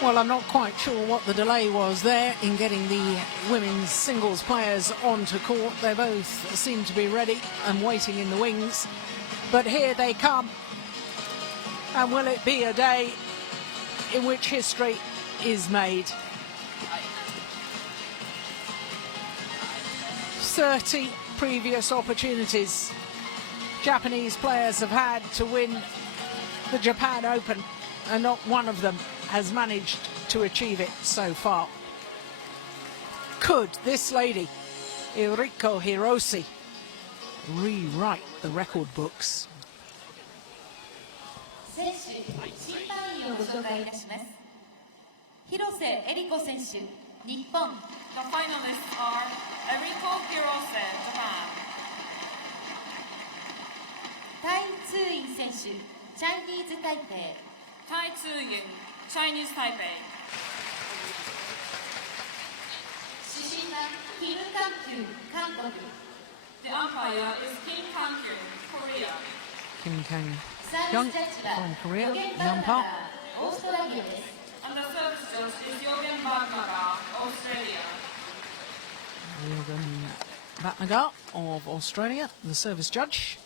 Well, I'm not quite sure what the delay was there in getting the women's singles players onto court. They both seem to be ready and waiting in the wings. But here they come. And will it be a day in which history is made? 30 previous opportunities Japanese players have had to win the Japan Open, and not one of them has managed to achieve it so far. Could this lady, Eriko Hirose, rewrite the record books? 選手、審判員をご紹介いたします。広瀬エリコ選手、日本。The finalists are Eriko Hirose, Japan. Tai Tzu Ying 選手、チャイニーズ台北。Tai Tzu Ying, Chinese Taipei. 主審はキム・カンキュン、韓国。The umpire is Kim Kang-kyun, Korea. Kim Kang-kyun from Korea, the umpire. オーストラリアです。 And the service judge is Yogen Bagnaga, Australia. Yogen Bagnaga of Australia, the service judge.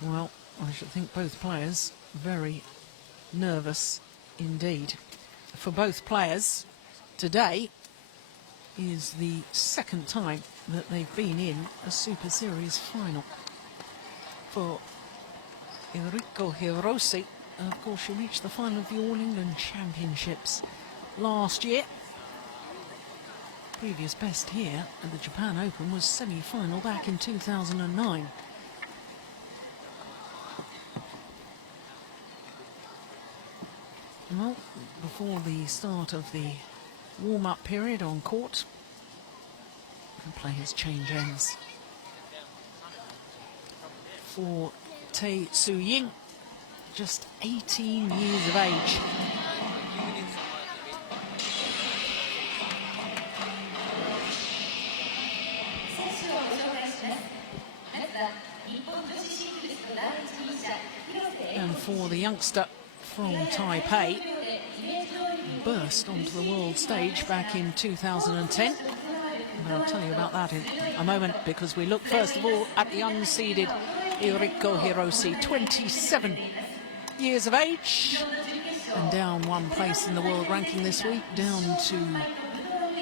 Well, I should think both players very nervous indeed. For both players, today is the second time that they've been in a Super Series final. For Eriko Hirose, of course, she reached the final of the All England Championships last year. Previous best here at the Japan Open was semi-final back in 2009. Well, before the start of the warm-up period on court, the players change ends. For Tai Tzu Ying, just 18 years of age. And for the youngster from Taipei, burst onto the world stage back in 2010. And I'll tell you about that in a moment, because we look first of all at the unseeded Eriko Hirose, 27 years of age, and down one place in the world ranking this week, down to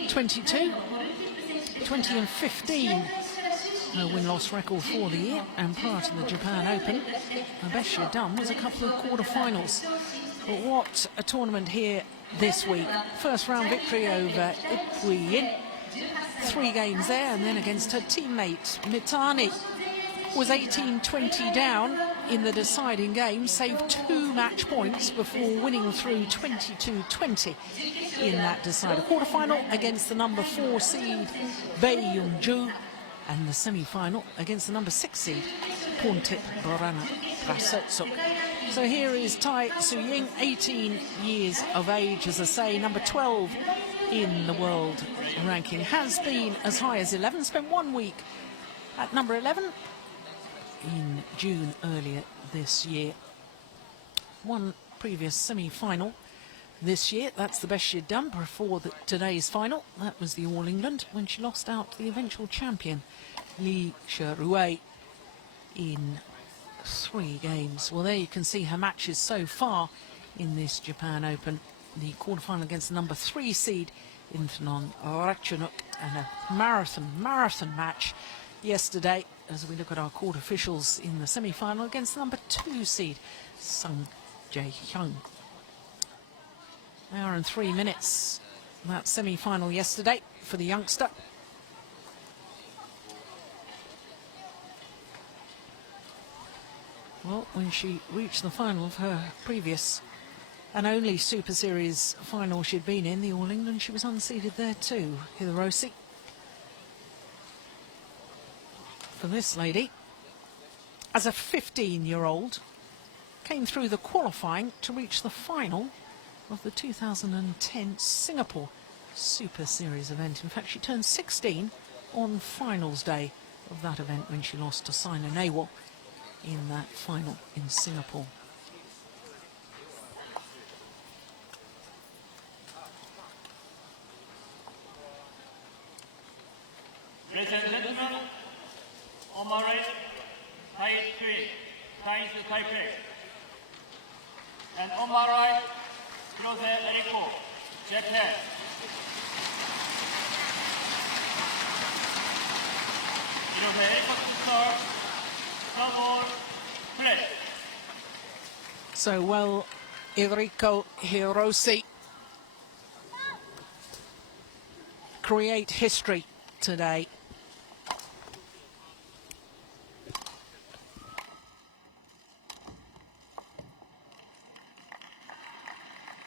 22, 20 and 15. No win-loss record for the year, and prior to the Japan Open, the best she'd done was a couple of quarter-finals. But what a tournament here this week. First round victory over Eriko Hirose, 3 games there, and then against her teammate Mitani. Was 18-20 down in the deciding game, saved 2 match points before winning through 22-20 in that decider. Quarter-final against the number 4 seed Bae Young-ju, and the semi-final against the number 6 seed Pontip Borana Prasetso. So here is Tai Tzu Ying, 18 years of age, as I say, number 12 in the world ranking. Has been as high as 11, spent 1 week at number 11 in June earlier this year. One previous semi-final this year, that's the best she'd done before today's final. That was the All England, when she lost out to the eventual champion Li Sherui in 3 games. Well, there you can see her matches so far in this Japan Open. The quarterfinal against the number 3 seed Intanon Ratchanuk, and a marathon match yesterday as we look at our court officials in the semi-final against the number 2 seed Sung Jae-hyung. Hour and 3 minutes, that semi-final yesterday for the youngster. Well, when she reached the final of her previous and only Super Series final she'd been in, the All England, she was unseeded there too, Hirose. For this lady, as a 15-year-old, came through the qualifying to reach the final of the 2010 Singapore Super Series event. In fact, she turned 16 on finals day of that event when she lost to Sina Nehwal in that final in Singapore. Ladies and gentlemen, on my right, Tai Tzu Ying, Tai Taipei. And on my right, Hirose Eriko, Japan. Hirose Eriko to start, snowball, play. So well, Eriko Hirose create history today.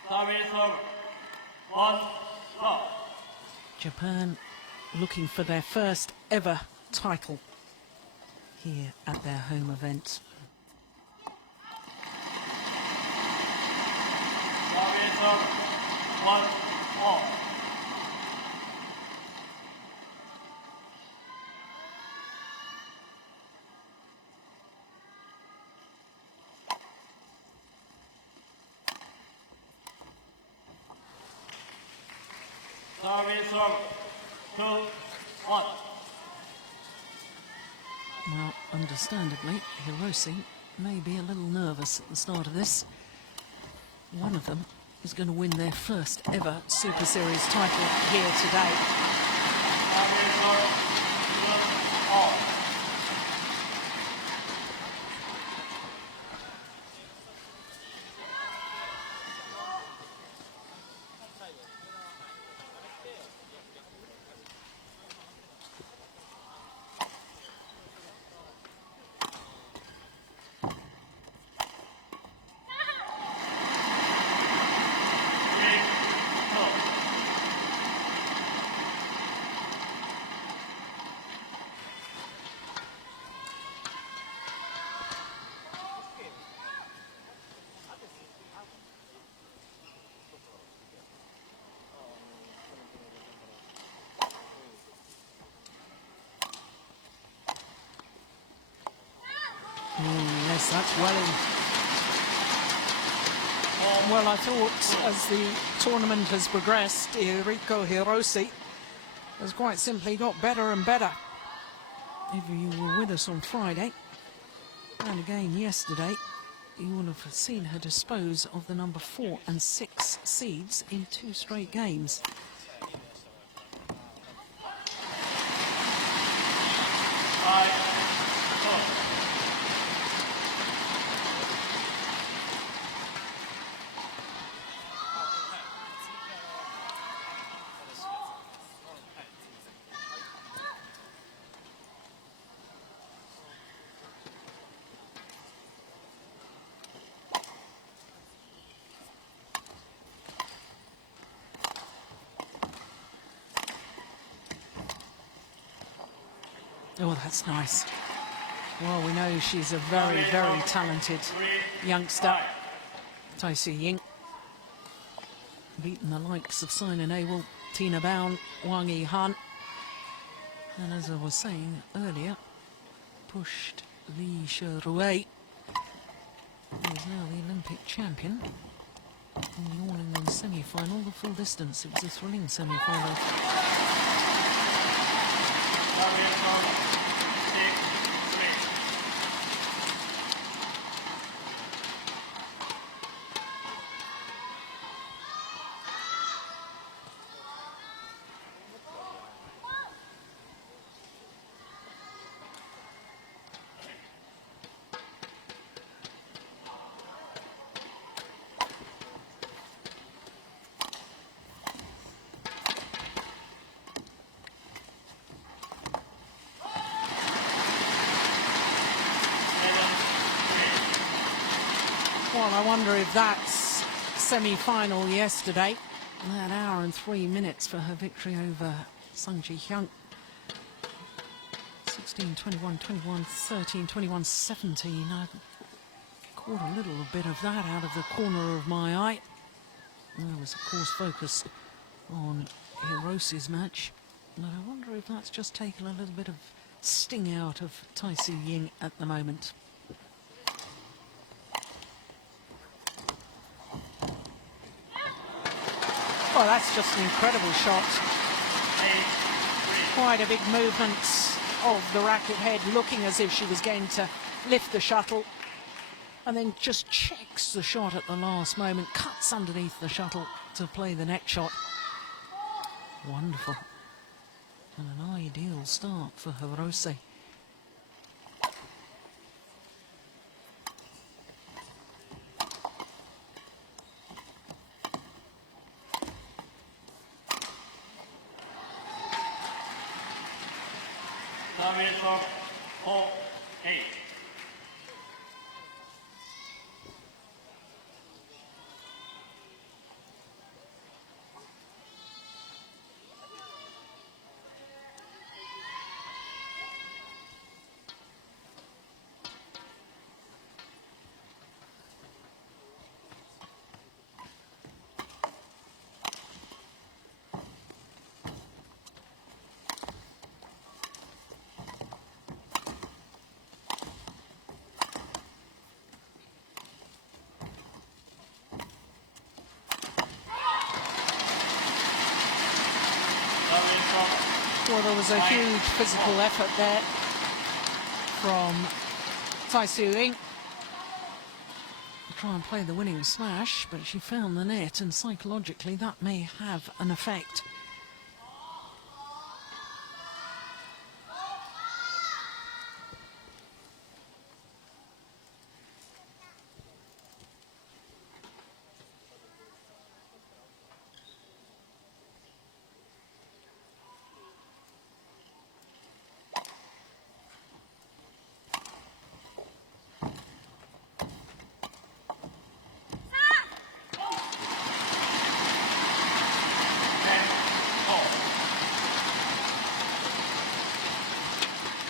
Service of 1 love. Japan looking for their first ever title here at their home event. Service of 1 all. Service of 2-1. Well, understandably, Hirose may be a little nervous at the start of this. One of them is going to win their first ever Super Series title here today. Service of 2-all. Yes, that's well in. Well, I thought as the tournament has progressed, Eriko Hirose has quite simply got better and better. If you were with us on Friday, and again yesterday, you would have seen her dispose of the number 4 and 6 seeds in 2 straight games. Oh, that's nice. Well, we know she's a very, very talented youngster. Tai Tzu Ying beaten the likes of Simon Abel, Tina Bown, Wang Yihan. And as I was saying earlier, pushed Li Sherue, who is now the Olympic champion, in the all-England semi-final, the full distance. It was a thrilling semi-final. Well, I wonder if that's semi-final yesterday. That hour and 3 minutes for her victory over Sung Ji Hyun. 16-21, 21-13, 21-17. I caught a little bit of that out of the corner of my eye. I was, of course, focused on Hirose's match. But I wonder if that's just taken a little bit of sting out of Tai Tzu Ying at the moment. Well, that's just an incredible shot. Quite a big movement of the racket head, looking as if she was going to lift the shuttle, and then just checks the shot at the last moment, cuts underneath the shuttle to play the net shot. Wonderful. And an ideal start for Hirose. Service of 4-8. Well, there was a huge physical effort there from Tai Tzu Ying to try and play the winning smash, but she found the net, and psychologically that may have an effect.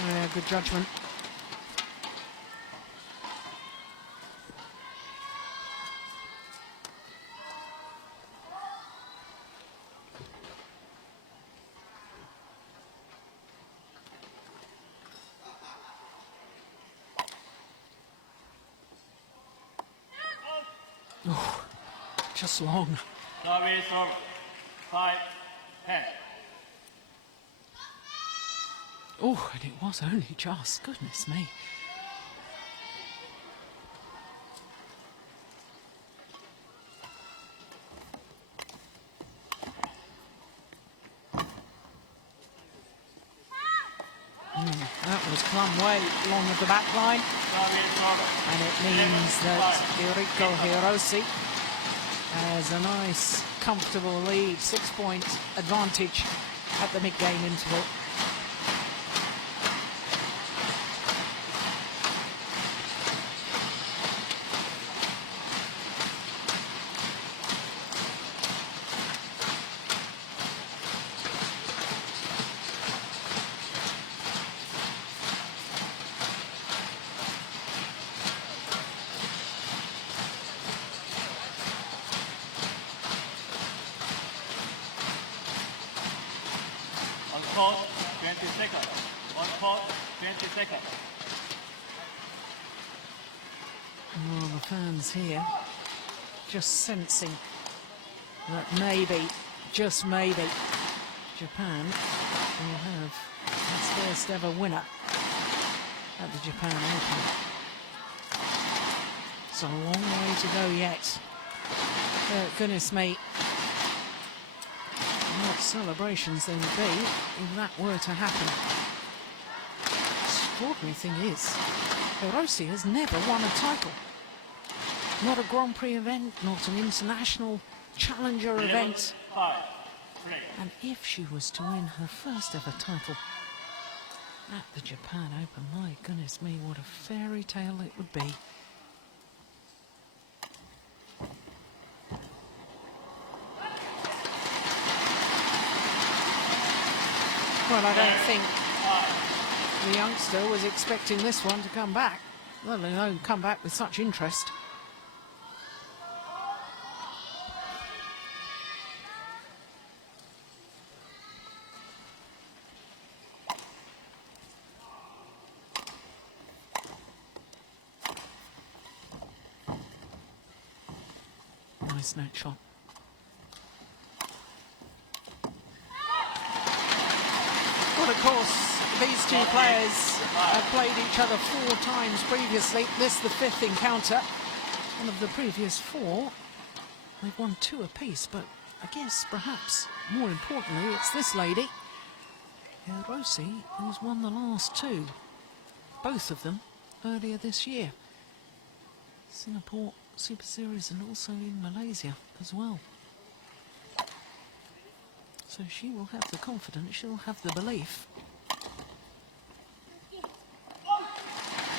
Yeah, good judgment. Oh, just long. Service of 5-10. Oh, and it was only just, goodness me. That was plumb way long of the back line, and it means that Eriko Hirose has a nice, comfortable lead, 6-point advantage at the mid-game interval. On court, 20 seconds. On court, 20 seconds. Well, the fans here just sensing that maybe, just maybe, Japan will have its first ever winner at the Japan Open. It's a long way to go yet. Goodness me, what celebrations there would be if that were to happen. Extraordinary thing is, Hirose has never won a title. Not a Grand Prix event, not an international challenger event. 5, 3. And if she was to win her first ever title at the Japan Open, my goodness me, what a fairy tale it would be. Well, I don't think the youngster was expecting this one to come back, let alone come back with such interest. Nice net shot. of course, these two players have played each other 4 times previously. This the 5th encounter. One of the previous 4, they've won 2 apiece, but I guess perhaps more importantly, it's this lady, Hirose, who's won the last 2, both of them earlier this year. Singapore Super Series and also in Malaysia as well. So she will have the confidence, she'll have the belief.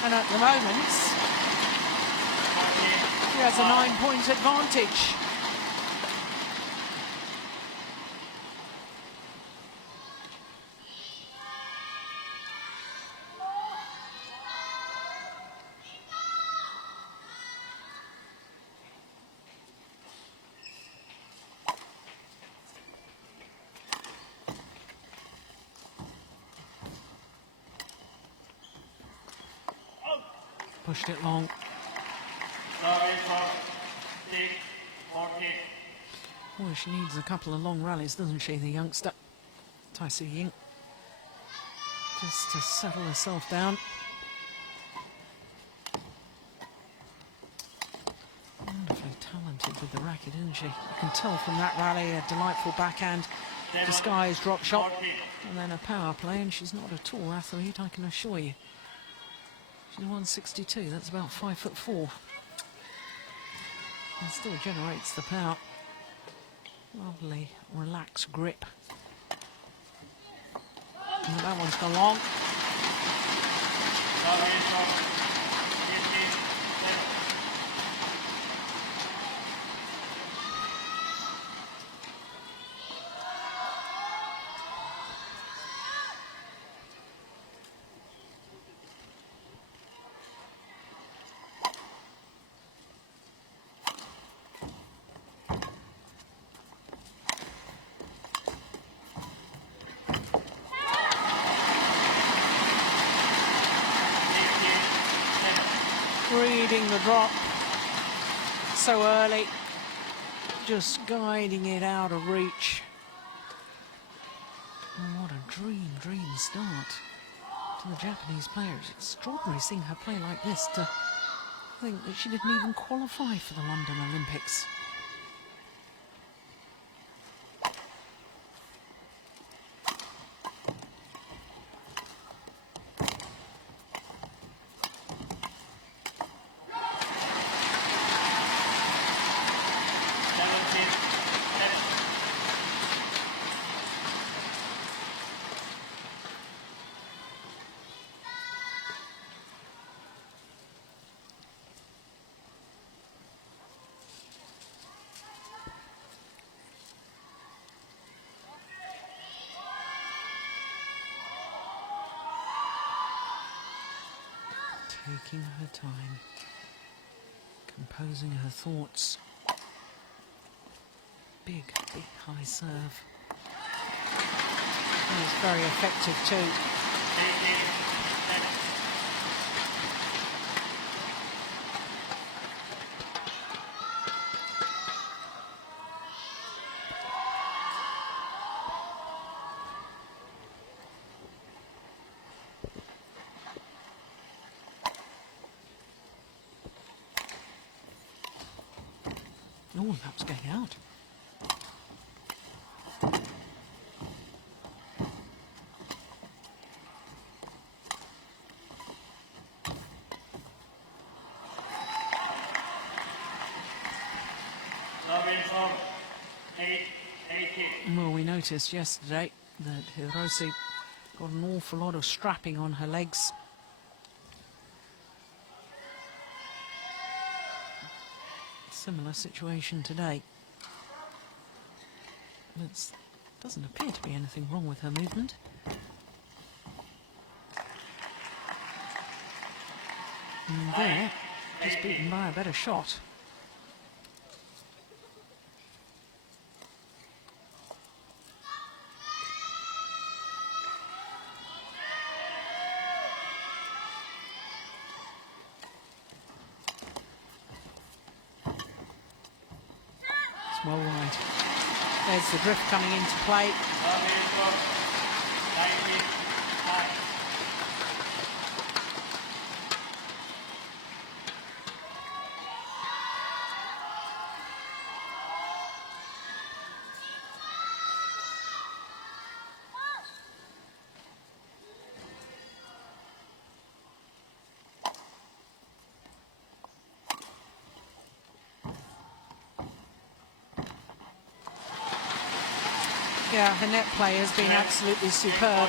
And at the moment, she has a 9-point advantage. Pushed it long. Boy, she needs a couple of long rallies, doesn't she, the youngster? Tai Tzu Ying. Just to settle herself down. Wonderfully talented with the racket, isn't she? You can tell from that rally, a delightful backhand, disguised drop shot, and then a power play, and she's not a tall athlete, I can assure you. She's 162, that's about 5'4". And still generates the power. Lovely, relaxed grip. And that one's gone long. Reading the drop so early, just guiding it out of reach. And what a dream start to the Japanese player. It's extraordinary seeing her play like this, to think that she didn't even qualify for the London Olympics. Taking her time, composing her thoughts. Big high serve. And it's very effective too. Oh, that was going out. Well, we noticed yesterday that Hirose got an awful lot of strapping on her legs. Similar situation today. It doesn't appear to be anything wrong with her movement. And there, just beaten by a better shot. Well wide. There's the drift coming into play. Yeah, her net play has been absolutely superb,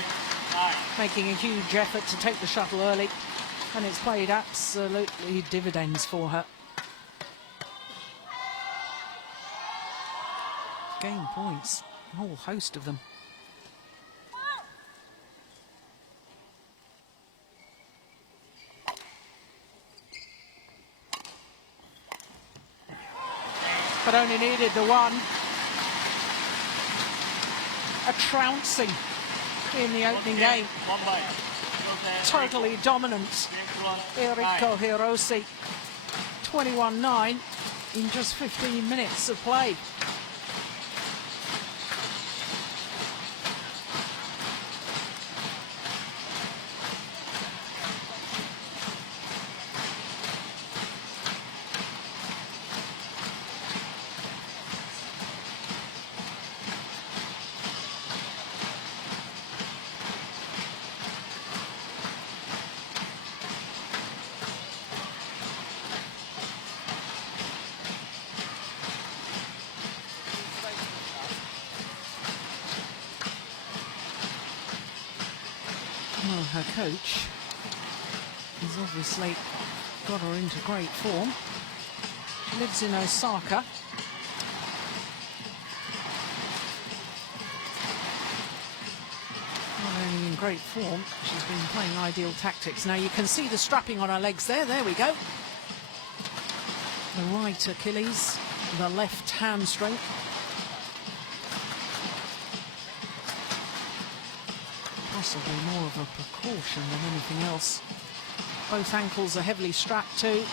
making a huge effort to take the shuttle early, and it's played absolutely dividends for her. Game points, a whole host of them. But only needed the one. A trouncing in the opening game. Totally dominant. Eriko Hirose, 21-9 in just 15 minutes of play. Well, her coach has obviously got her into great form. She lives in Osaka. Not only in great form, she's been playing ideal tactics. Now you can see the strapping on her legs there. There we go. The right Achilles, the left hamstring. Possibly more of a precaution than anything else. Both ankles are heavily strapped too.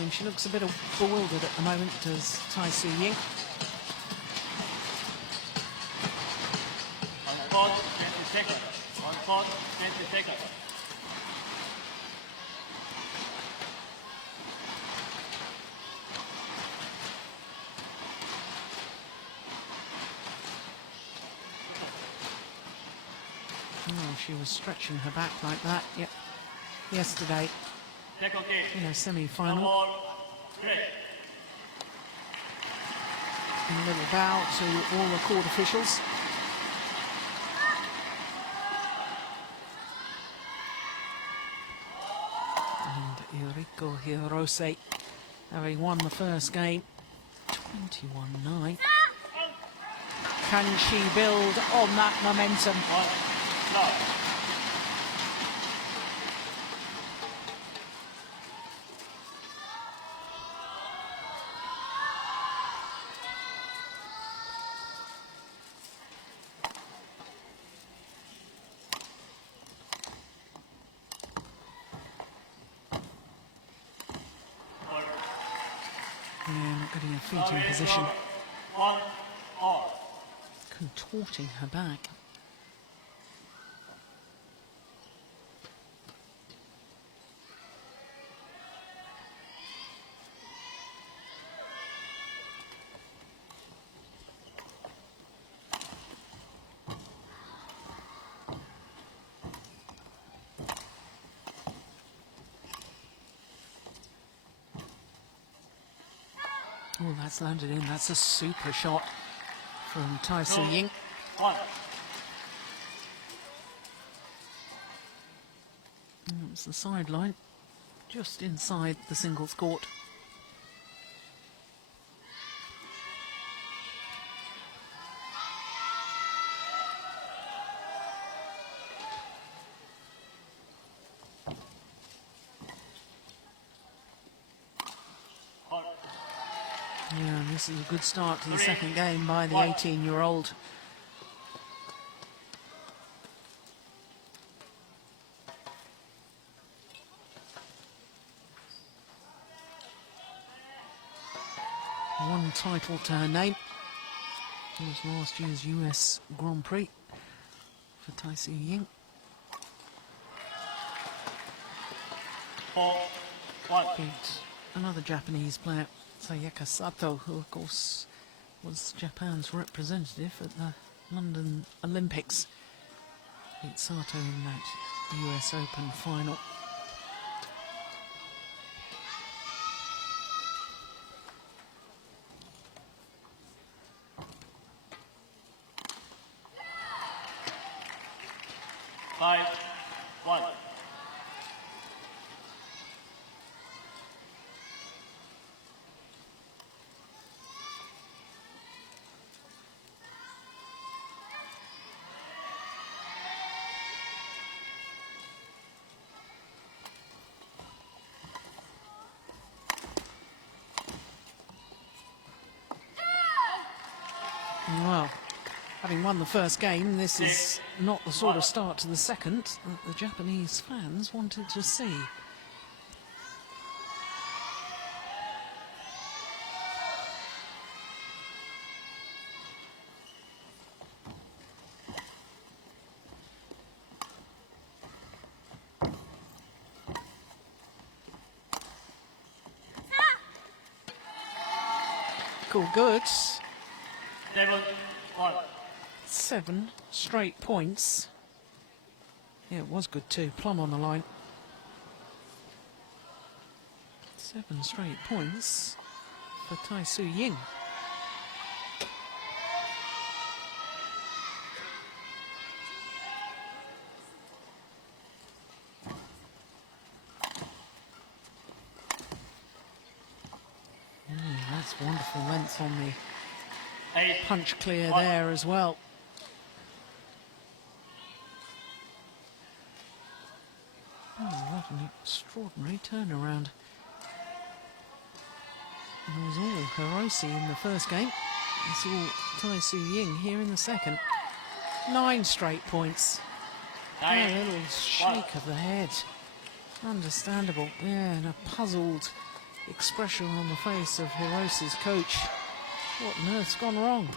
And she looks a bit bewildered at the moment, does Tai Tzu Ying. On court, 20 seconds. On court, 20 seconds. Oh, she was stretching her back like that yesterday in a semi-final. And a little bow to all the court officials. And Eriko Hirose, having won the first game, 21-9. Can she build on that momentum? Yeah, not getting her feet in position. Contorting her back. Oh, that's landed in. That's a super shot from Tai Tzu Ying. It's the sideline, just inside the singles court. Yeah, this is a good start to the second game by the 18-year-old. One title to her name. It was last year's US Grand Prix for Tai Tzu Ying. 4-1. Beat another Japanese player, Sayaka Sato, who of course was Japan's representative at the London Olympics. Beat Sato in that US Open final. Five, 1. Well, having won the first game, this is not the sort of start to the second that the Japanese fans wanted to see. Cool goods. 7-1. 7 straight points. Yeah, it was good too. Plum on the line. 7 straight points for Tai Tzu Ying. That's wonderful length on the 8, punch clear 1. there as well. Oh, what an extraordinary turnaround. It was all Hirose in the first game. It's all Tai Tzu Ying here in the second. 9 straight points. A 9, little shake of the head. Understandable. Yeah, and a puzzled expression on the face of Hirose's coach. What on earth's gone wrong?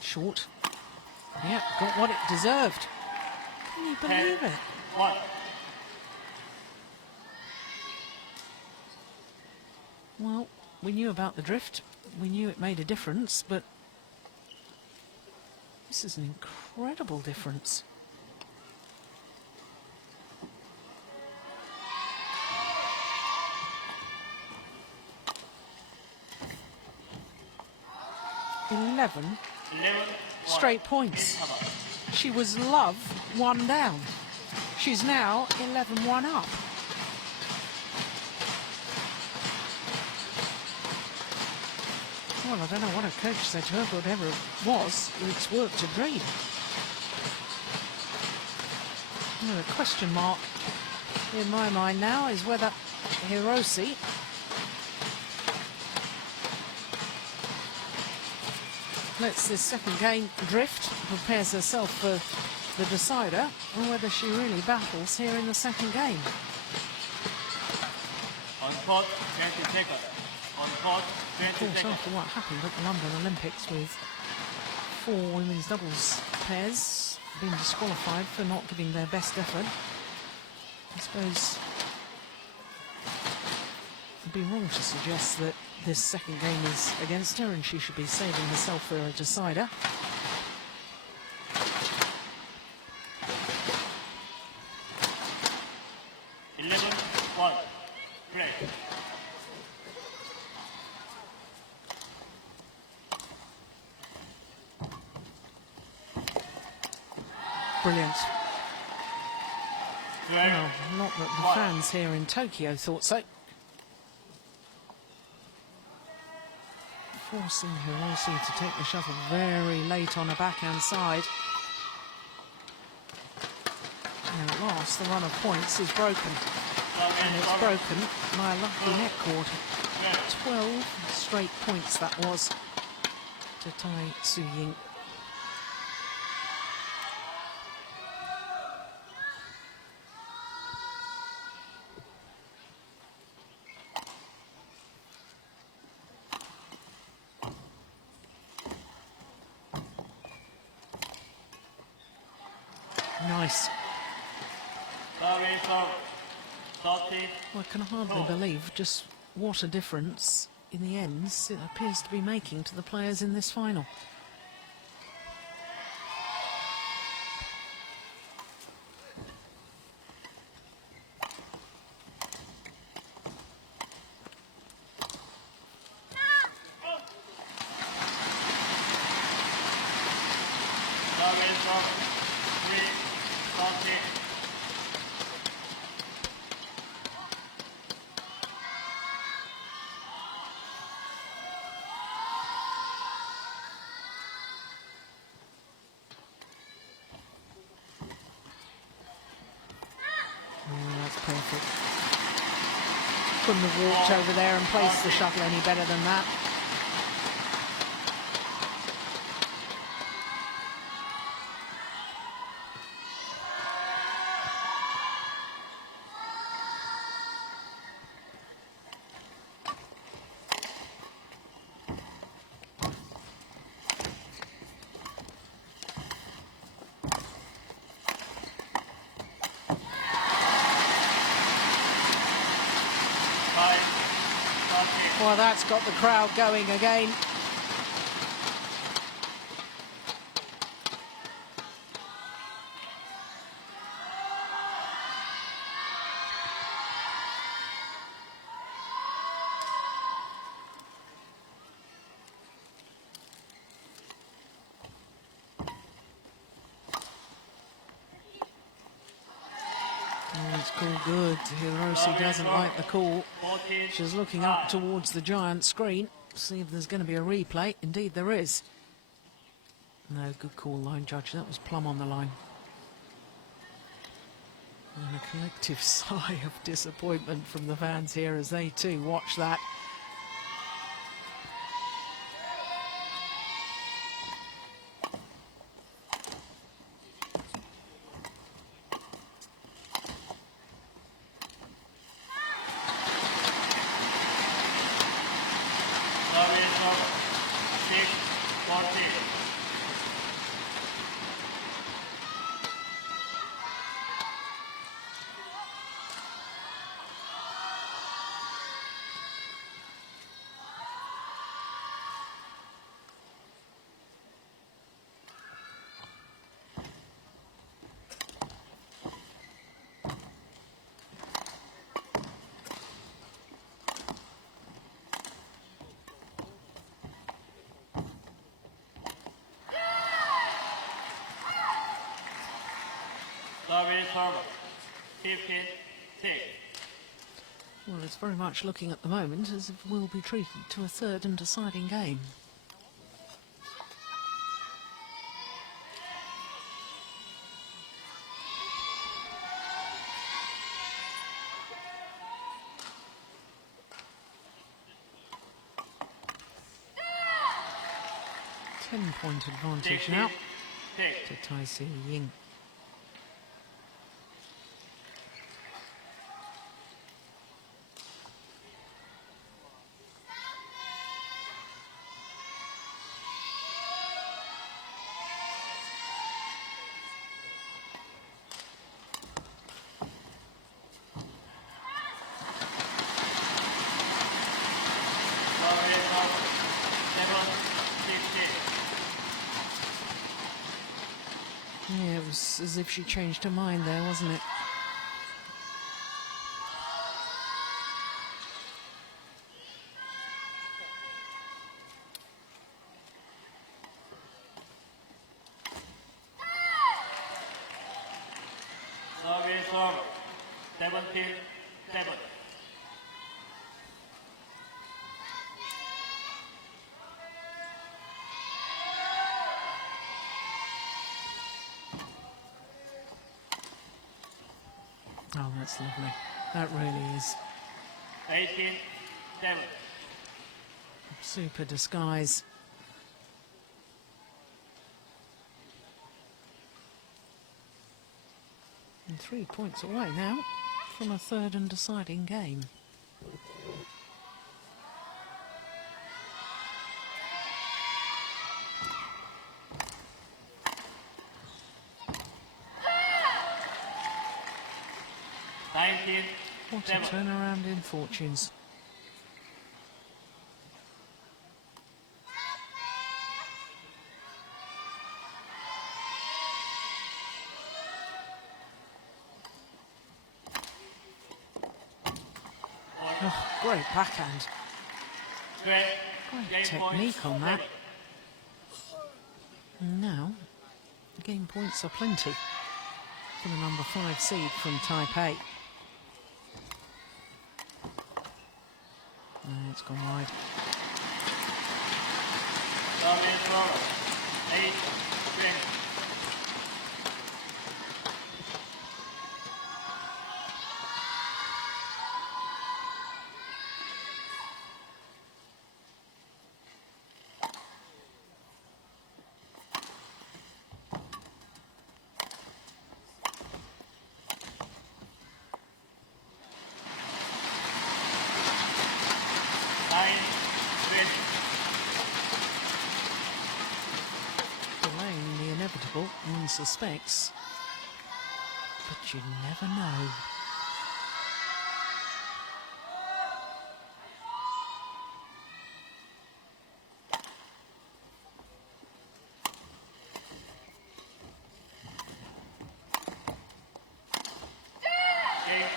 Short. Yep, got what it deserved. Can you believe it? 1. Well, we knew about the drift. We knew it made a difference, but this is an incredible difference. Eleven 11, straight points. She was love 1 down. She's now 11-1 up. Well, I don't know what her coach said to her, but whatever it was, it's worked a dream. Well, the question mark in my mind now is whether Hirose lets this second game drift, prepares herself for the decider, or whether she really battles here in the second game. On court, 20 seconds. On court, Of 20 course, seconds. after what happened at the London Olympics with 4 women's doubles pairs being disqualified for not giving their best effort, I suppose it'd be wrong to suggest that this second game is against her and she should be saving herself for a decider. Play. Brilliant. 12, Well, not that the 1. fans here in Tokyo thought so. Forcing Hirose to take the shuttle very late on her backhand side. And at last, the run of points is broken. And it's broken by a lucky net cord. 12 straight points that was to Tai Tzu Ying. nice. Service of 30. Well, I can hardly believe just what a difference in the ends it appears to be making to the players in this final. Service of 3, 30. That's perfect. Couldn't have walked over there and placed the shuttle any better than that. Well, that's got the crowd going again. Oh, it's called good. Hirose doesn't like the call. She's looking up towards the giant screen to see if there's going to be a replay. Indeed, there is. No, good call, line judge. That was plumb on the line. And a collective sigh of disappointment from the fans here as they too watch that. Service of 15-6. Well, it's very much looking at the moment as if we'll be treated to a third and deciding game. Ten-point advantage now to Tai Tzu Ying. Yeah, it was as if she changed her mind there, wasn't it? Service of 17-7. Oh, that's lovely. That really is. 18-7. Super disguise. And 3 points away now from a third and deciding game. What a turnaround in fortunes. Oh, great backhand. Great technique on that. And now, game points are plenty for the number 5 seed from Taipei. And it's gone wide. 9-3. Delaying the inevitable, one suspects, but you never know.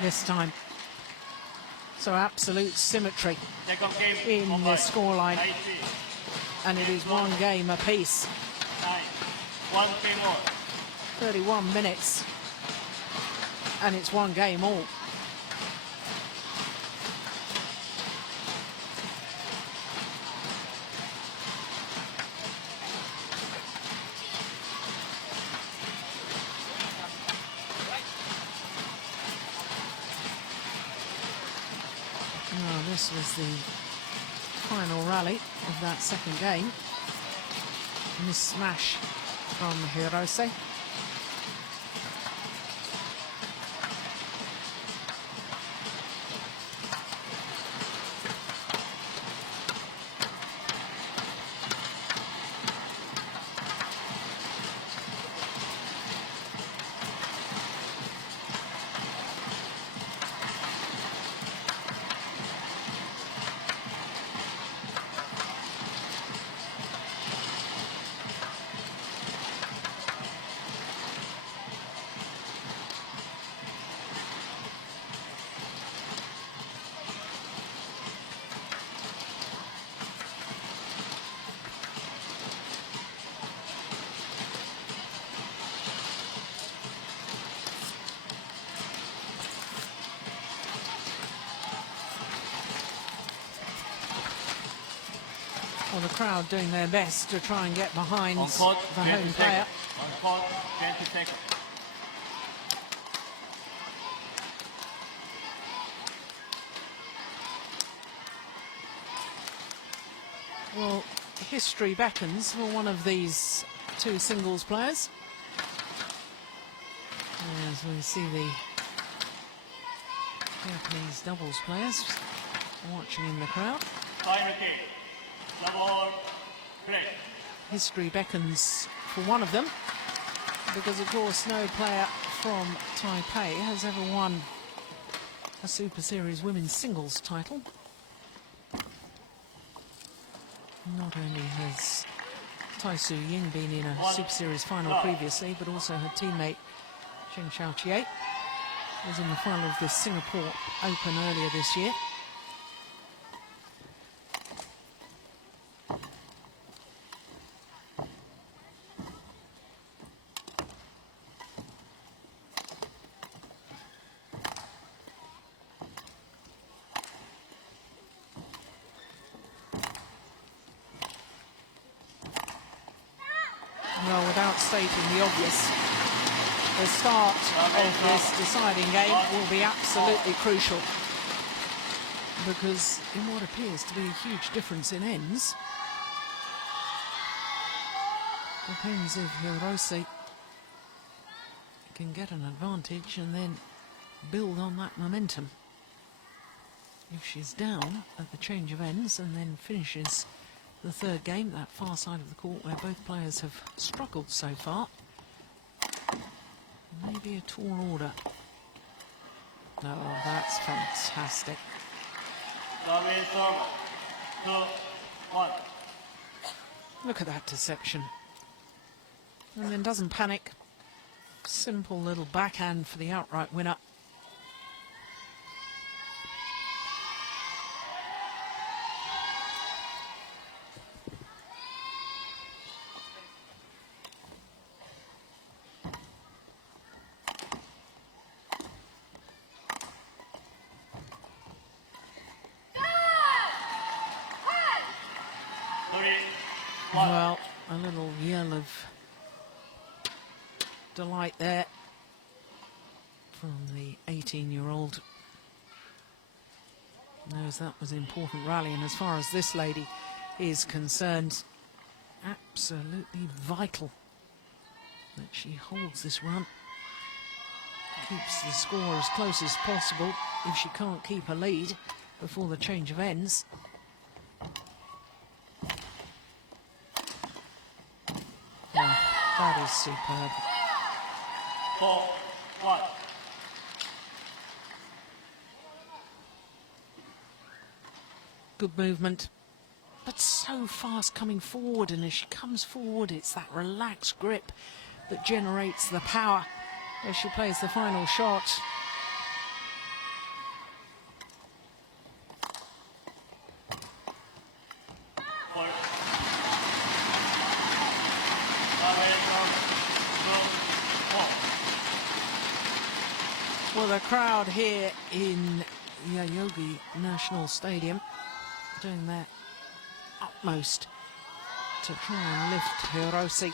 This time. So absolute symmetry Second game in on the by scoreline, Tai Tzu. and it is one game apiece. 9. 1 game more. 31 minutes, and it's one game all. Now, this was the final rally of that second game. Miss smash from Hirose. Well, the crowd doing their best to try and get behind On the court, 20 home player. seconds. On court, 20 seconds. Well, history beckons for one of these two singles players. As we see the Japanese doubles players watching in the crowd. Final game. Double play. History beckons for one of them, because of course no player from Taipei has ever won a Super Series women's singles title. Not only has Tai Tzu Ying been in a Super Series final previously, but also her teammate Chen Xiaoqie was in the final of the Singapore Open earlier this year. Well, without stating the obvious, the start of this deciding game will be absolutely crucial, because in what appears to be a huge difference in ends, depends if Hirose can get an advantage and then build on that momentum. If she's down at the change of ends and then finishes the third game, that far side of the court where both players have struggled so far, maybe a tall order. No, that's fantastic. Service over. 2-1. Look at that deception. And then doesn't panic. Simple little backhand for the outright winner. Well, a little yell of delight there from the 18-year-old. Knows that was an important rally, and as far as this lady is concerned, absolutely vital that she holds this run, keeps the score as close as possible if she can't keep a lead before the change of ends. Yeah, that is superb. 4-1. Good movement, but so fast coming forward, and as she comes forward, it's that relaxed grip that generates the power as she plays the final shot. Well, the crowd here in Yoyogi National Stadium doing their utmost to try and lift Hirose.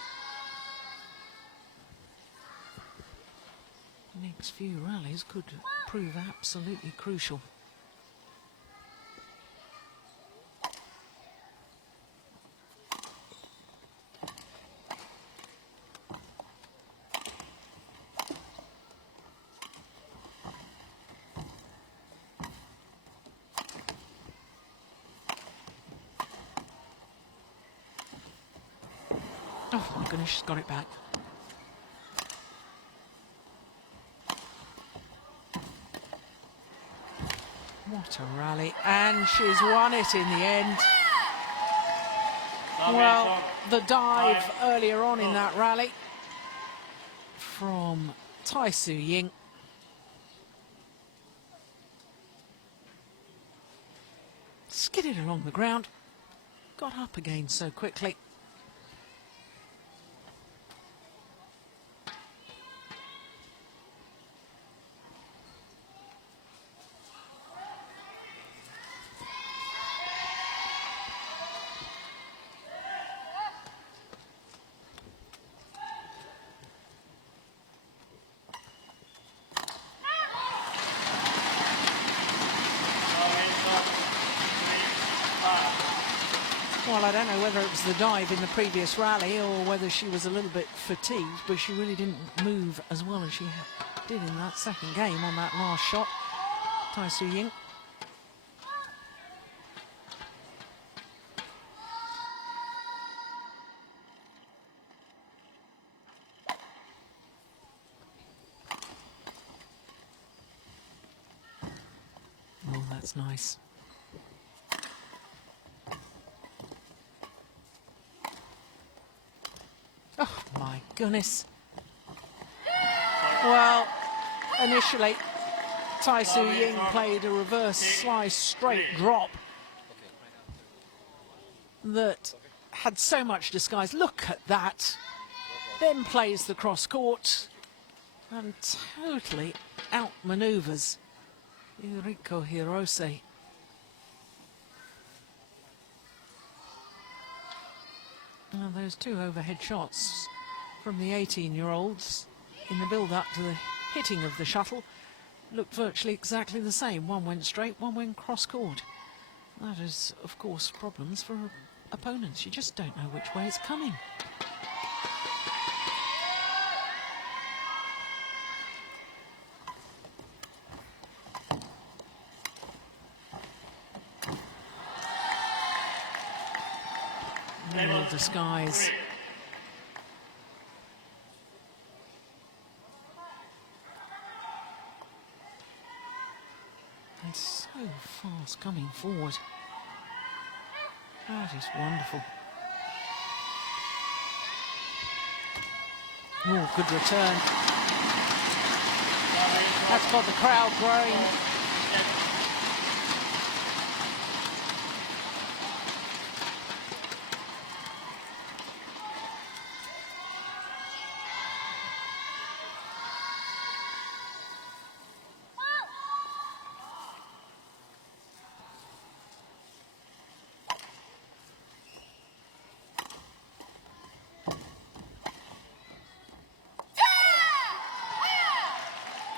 Next few rallies could prove absolutely crucial. Oh my goodness, she's got it back. What a rally, and she's won it in the end. Well, the dive earlier on in that rally from Tai Tzu Ying. Skidded along the ground, got up again so quickly. Well, I don't know whether it was the dive in the previous rally or whether she was a little bit fatigued, but she really didn't move as well as she did in that second game on that last shot. Tai Tzu Ying. Oh, that's nice. Oh, my goodness. Well, initially, Tai Tzu Ying played a reverse slice straight drop that had so much disguise. Look at that. Then plays the cross court and totally outmaneuvers Eriko Hirose. Now, those two overhead shots from the 18-year-olds in the build-up to the hitting of the shuttle looked virtually exactly the same. One went straight, one went cross-court. That is, of course, problems for opponents. You just don't know which way it's coming. No disguise. pass coming forward. That is wonderful. Oh, good return. That's got the crowd growing.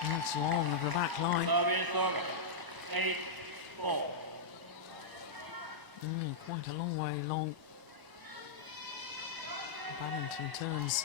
That's long of the back line. 8-4. Quite a long way long. Badminton turns.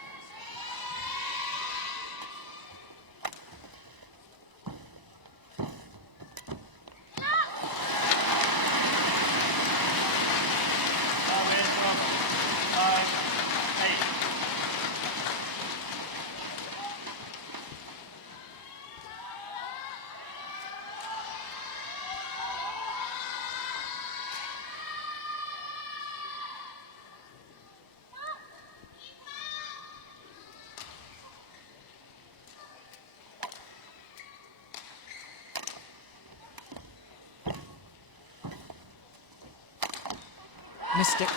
Missed it.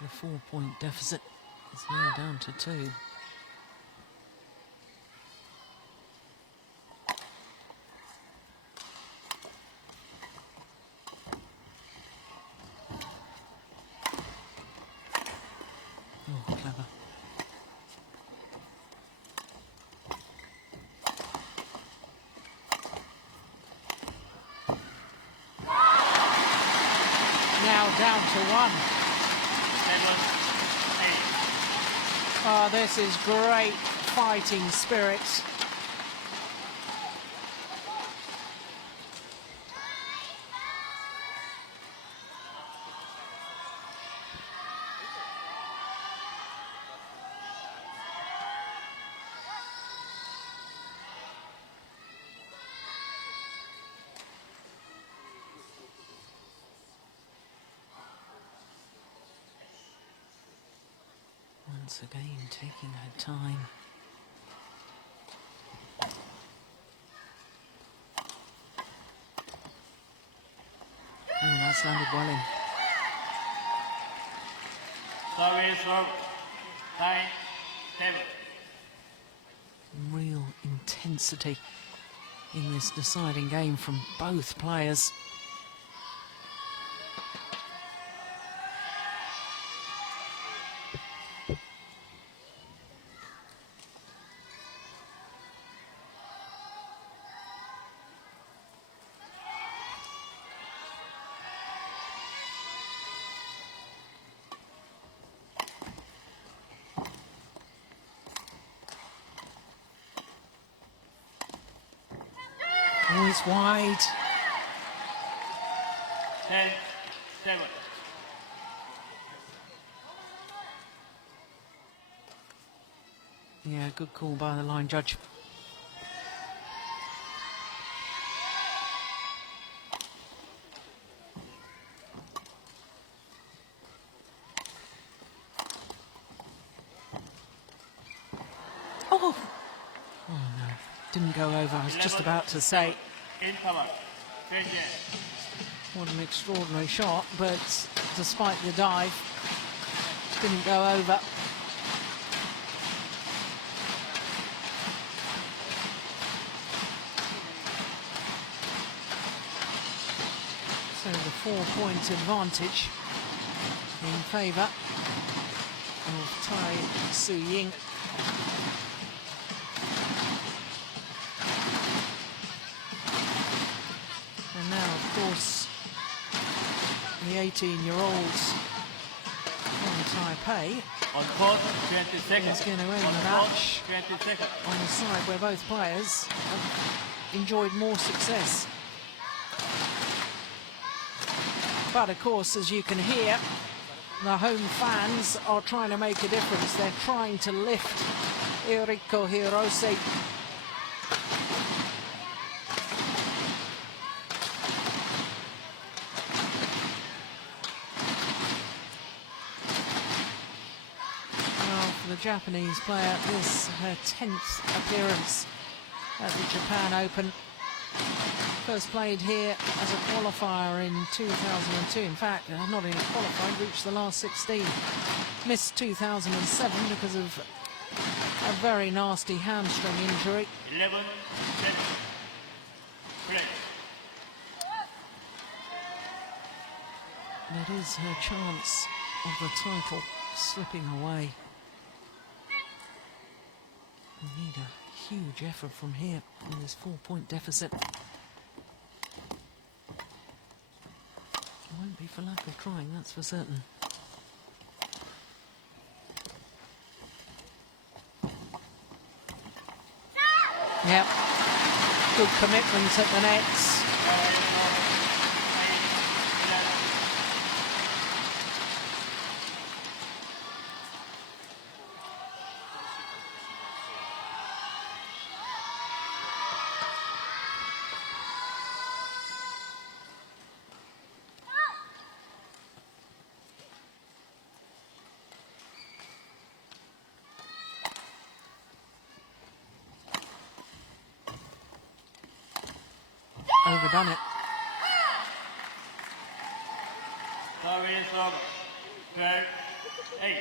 The 4-point deficit is now down to 2. Oh, clever. Now down to 1. Oh, this is great fighting spirit. Once again, taking her time. Oh, that's landed well in. Service of 9-7. Real intensity in this deciding game from both players. Oh, it's wide. 10-7. Yeah, good call by the line judge. Oh! Oh, no. Didn't go over. I was just about to say. What an extraordinary shot, but despite the dive, didn't go over. So the 4-point advantage in favour of Tai Tzu Ying. And now, of course, the 18-year-olds from Taipei On court, 20 seconds. He's going to end On the court, match 20 seconds. on the side where both players have enjoyed more success. But of course, as you can hear, the home fans are trying to make a difference. They're trying to lift Eriko Hirose. Well, for the Japanese player, this is her 10th appearance at the Japan Open. First played here as a qualifier in 2002. In fact, not in qualified, reached the last 16. Missed 2007 because of a very nasty hamstring injury. 11 seconds. Play. That is her chance of the title slipping away. We need a huge effort from here in this 4-point deficit. It won't be for lack of trying, that's for certain. Yep, good commitment at the nets. Overdone it. Service of 12, 8.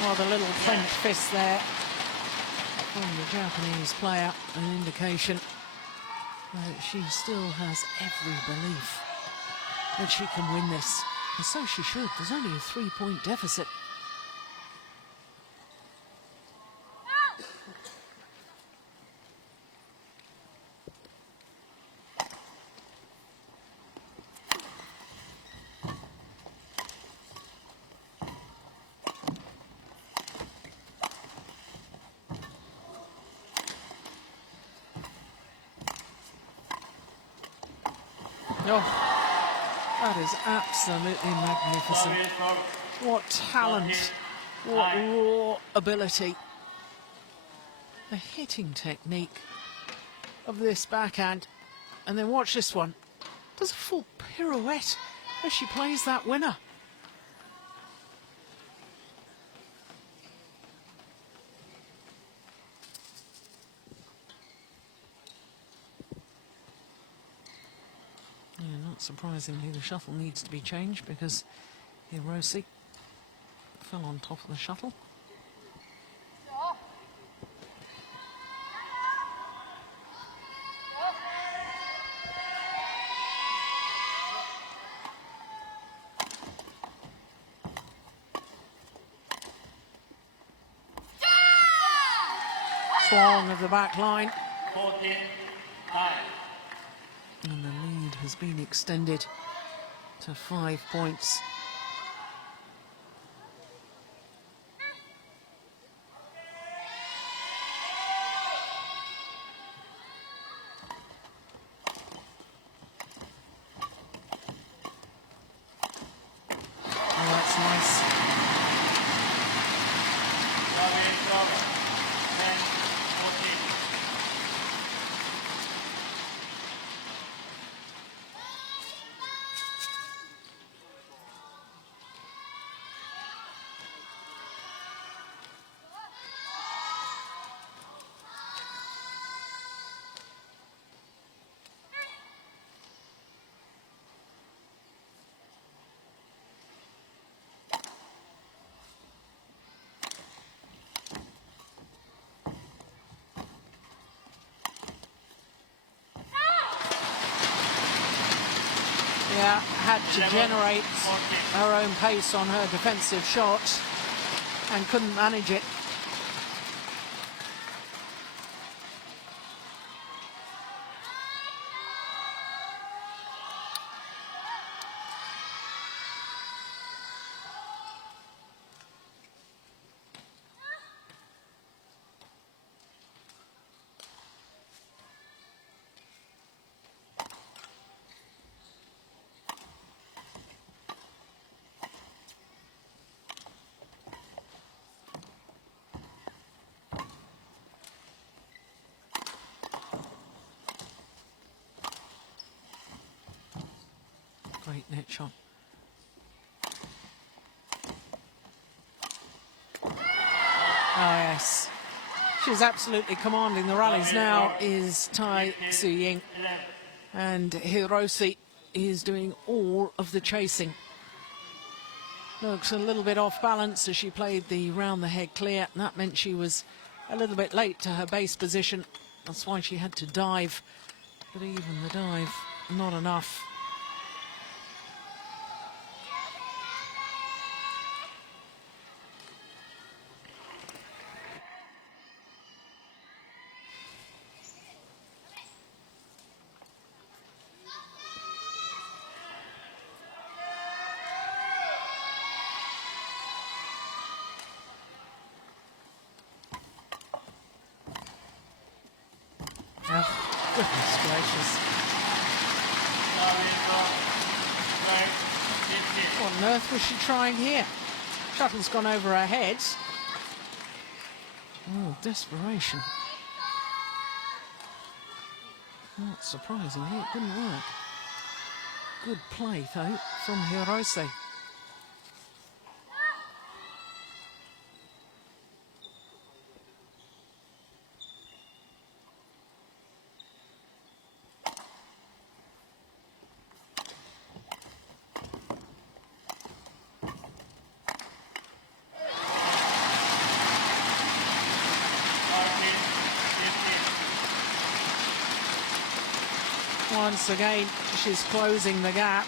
Well, the little French fist there from the Japanese player, an indication that she still has every belief that she can win this. And so she should. There's only a 3-point deficit. Oh, that is absolutely magnificent. What talent, what raw ability. The hitting technique of this backhand. And then watch this one. Does a full pirouette as she plays that winner. Yeah, not surprisingly, the shuttle needs to be changed because Hirose fell on top of the shuttle. Swung of the back line. 14, 9. And the lead has been extended to 5 points. Oh, that's nice. Service of 10, 14. Yeah, had to generate her own pace on her defensive shot and couldn't manage it. Great net shot. Oh, yes. She's absolutely commanding the rallies now is Tai Tzu Ying. And Hirose is doing all of the chasing. Looks a little bit off balance as she played the round the head clear. And that meant she was a little bit late to her base position. That's why she had to dive. But even the dive, not enough. Oh, goodness gracious. What on earth was she trying here? Shuttle's gone over her head. Oh, desperation. Not surprisingly, it didn't work. Good play, though, from Hirose. Once again, she's closing the gap.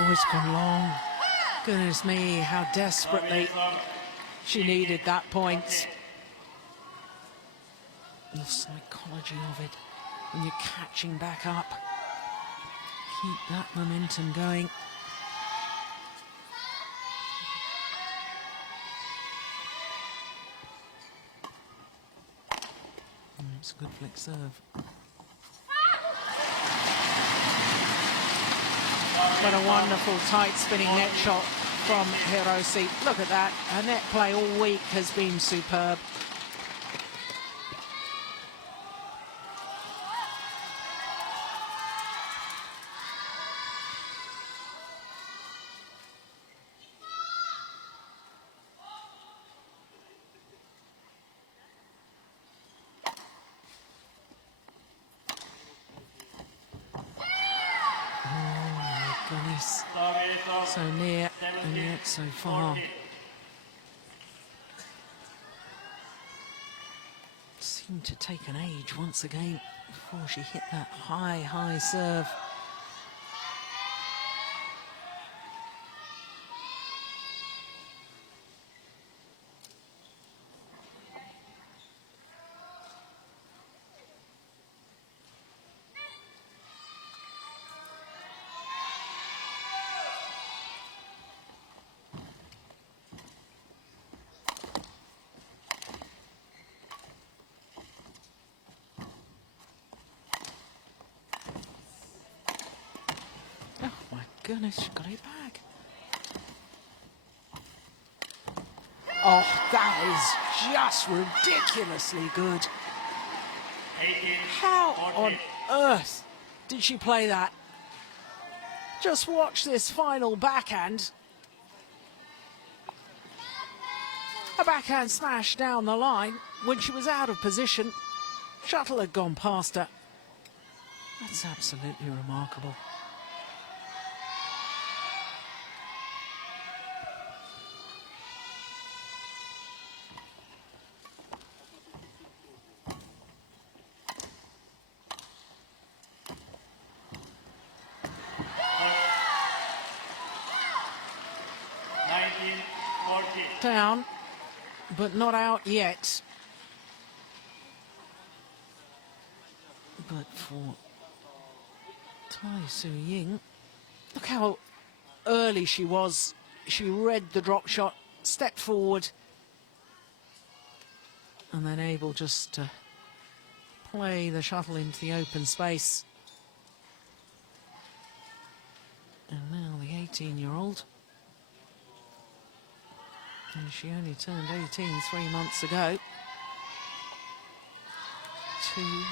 Oh, it's gone long. Goodness me, how desperately she needed that point. The psychology of it when you're catching back up. Keep that momentum going. It's a good flick serve. What a wonderful tight spinning net shot from Hirose. Look at that. Her net play all week has been superb. Goodness, so near and yet so far. Seemed to take an age once again before she hit that high serve. Goodness, she got it back. Oh, that is just ridiculously good. 18, How 14. on earth did she play that? Just watch this final backhand. A backhand smash down the line when she was out of position. Shuttle had gone past her. That's absolutely remarkable. Down, but not out yet. But for Tai Tzu Ying, look how early she was. She read the drop shot, stepped forward, and then able just to play the shuttle into the open space. And now the 18-year-old. And she only turned 18 3 months ago. Two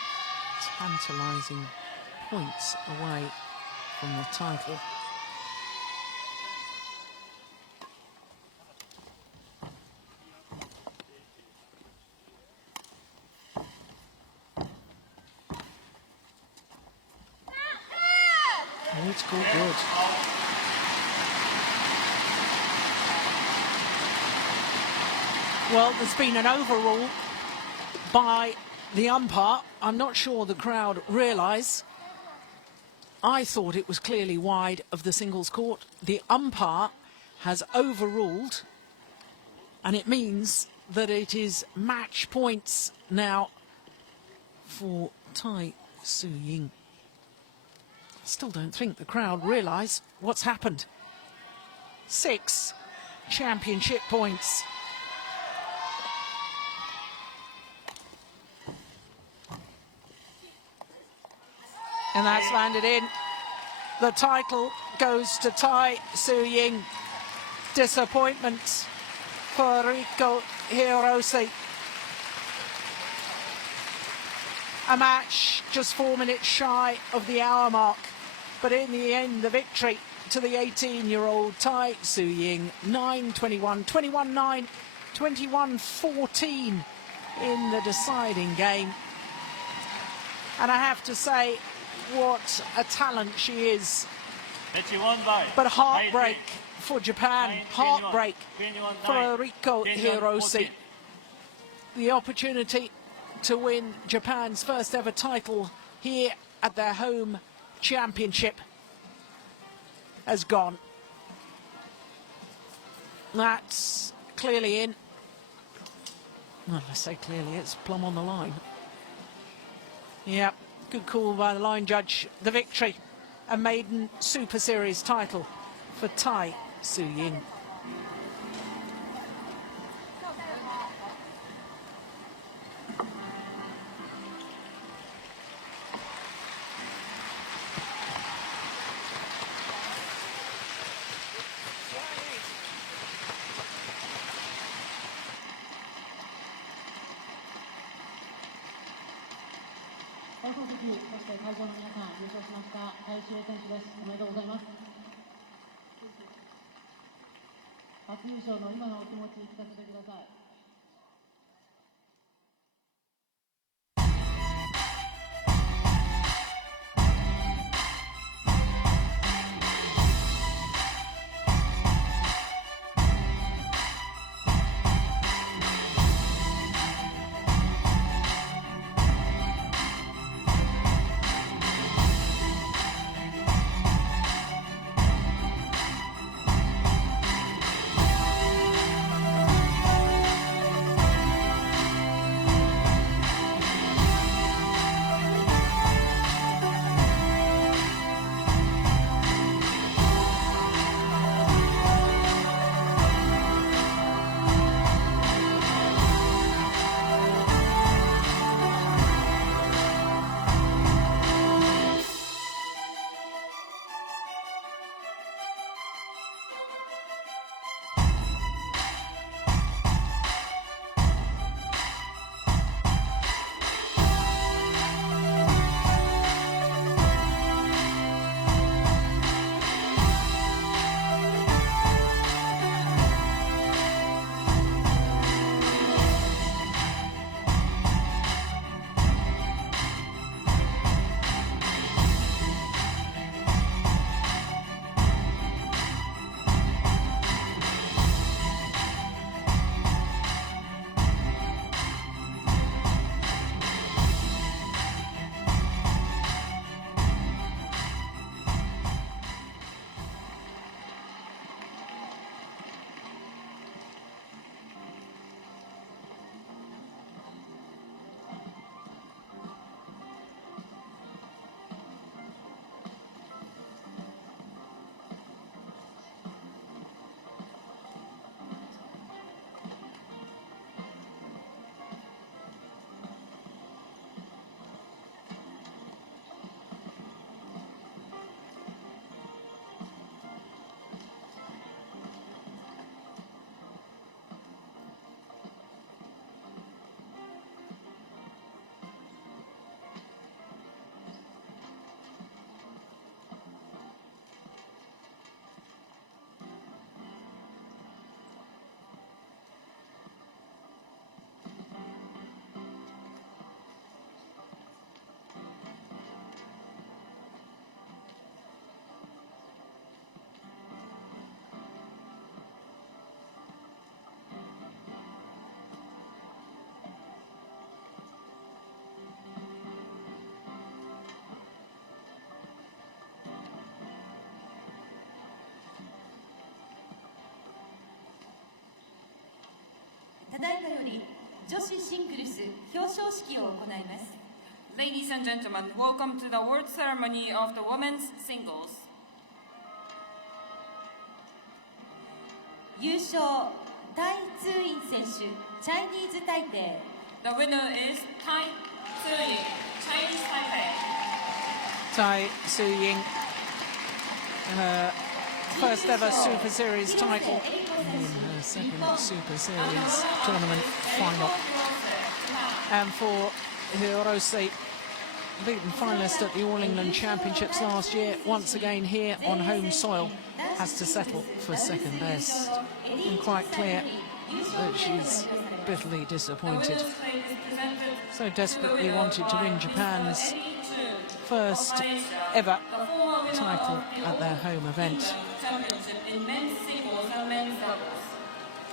tantalising points away from the title. Oh, it's called good. Well, there's been an overrule by the umpire. I'm not sure the crowd realise. I thought it was clearly wide of the singles court. The umpire has overruled, and it means that it is match points now for Tai Tzu Ying. I still don't think the crowd realise what's happened. 6 championship points. And that's landed in. The title goes to Tai Tzu Ying. Disappointment for Eriko Hirose. A match just 4 minutes shy of the hour mark. But in the end, the victory to the 18-year-old Tai Tzu Ying. 9-21, 21-9, 21-14 in the deciding game. And I have to say, what a talent she is. But heartbreak for Japan, heartbreak for Eriko Hirose. The opportunity to win Japan's first ever title here at their home championship has gone. That's clearly in. Well, I say clearly, it's plumb on the line. Yep. Good call by the line judge. The victory, a maiden Super Series title for Tai Tzu Ying. ただいまより女子シングルス表彰式を行います。 Ladies and gentlemen, welcome to the award ceremony of the women's singles. 優勝、タイ・ツーイン選手、チャイニーズ・タイペイ。 The winner is Tai Tzu Ying, Chinese Taipei. Tai Tzu Ying, her first ever Super Series title in her second Super Series tournament final. And for Hirose, beaten finalist at the All England Championships last year, once again here on home soil, has to settle for second best. And quite clear that she's bitterly disappointed. So desperately wanted to win Japan's first ever title at their home event.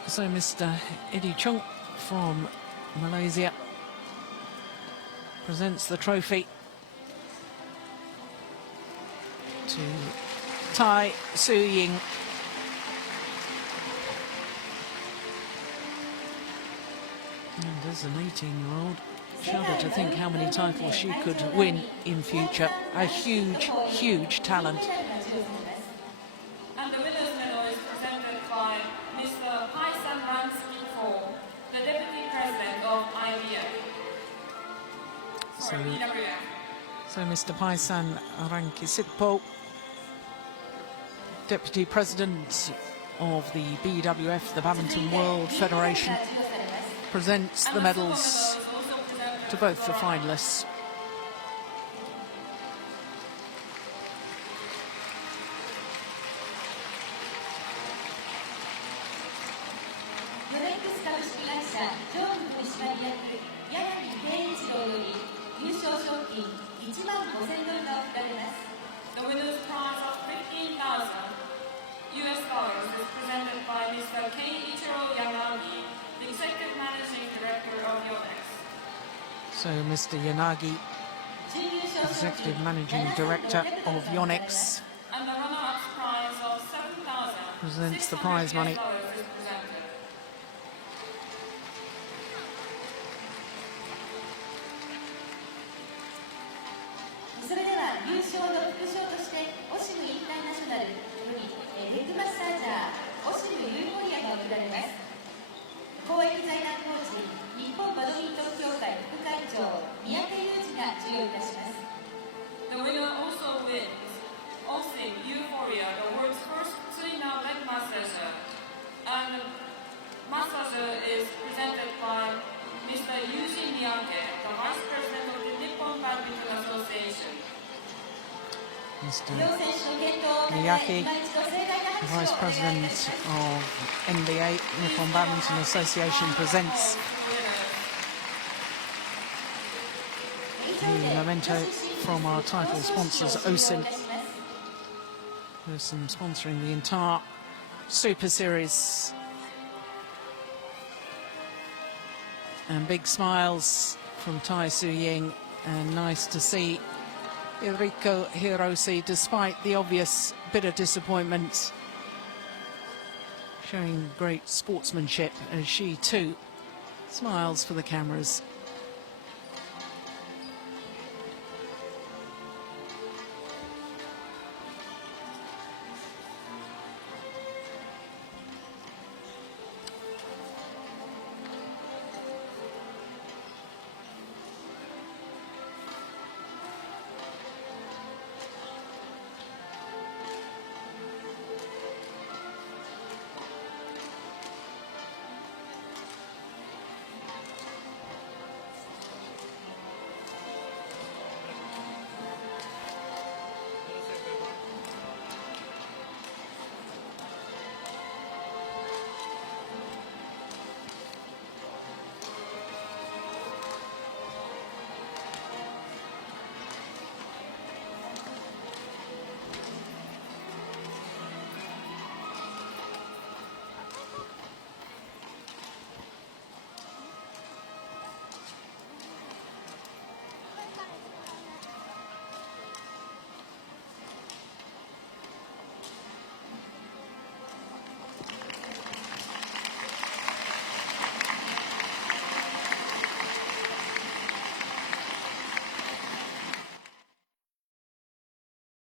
So Mr. Eddie Chung from Malaysia presents the trophy to Tai Tzu Ying. And as an 18-year-old, shudder to think how many titles she could win in future. A huge, huge talent. And the winner's medal is presented by Mr. Paisan Ransky, the Deputy President of IBF. So Mr. Paisan Rankisipo, Deputy President of the BWF, the Badminton World Federation, presents the medals to both the finalists. Yonex 株式会社常務取締役柳健一郎より優勝賞金1万5000ドルが贈られます。 The winner's prize of $15,000 is presented by Mr. Keiichiro Yanagi, the Executive Managing Director of Yonex. So Mr. Yanagi, Executive Managing Director of Yonex, And the runner-up's prize of $7,600 presents the prize money. is presented. それでは優勝の副賞としてオシムインターナショナルよりヘッドマッサージャーオシムユーフォリアが贈られます。公益財団法人日本バドミントン協会副会長三宅裕二が授与いたします。 The winner also wins Osim Euphoria, the world's first Tsuina leg massager. And massager is presented by Mr. Yuji Miyake, the Vice President of the Nippon Badminton Association. Mr. 両選手の健闘をたたえ Miyake, 今一度盛大な the 拍 Vice 手をお願いし President ます。 of NBA, Nippon Badminton Association, presents the memento from our title sponsors, Osim. Osim sponsoring the entire Super Series. And big smiles from Tai Tzu Ying, and nice to see Eriko Hirose, despite the obvious bit of disappointment, showing great sportsmanship as she too smiles for the cameras.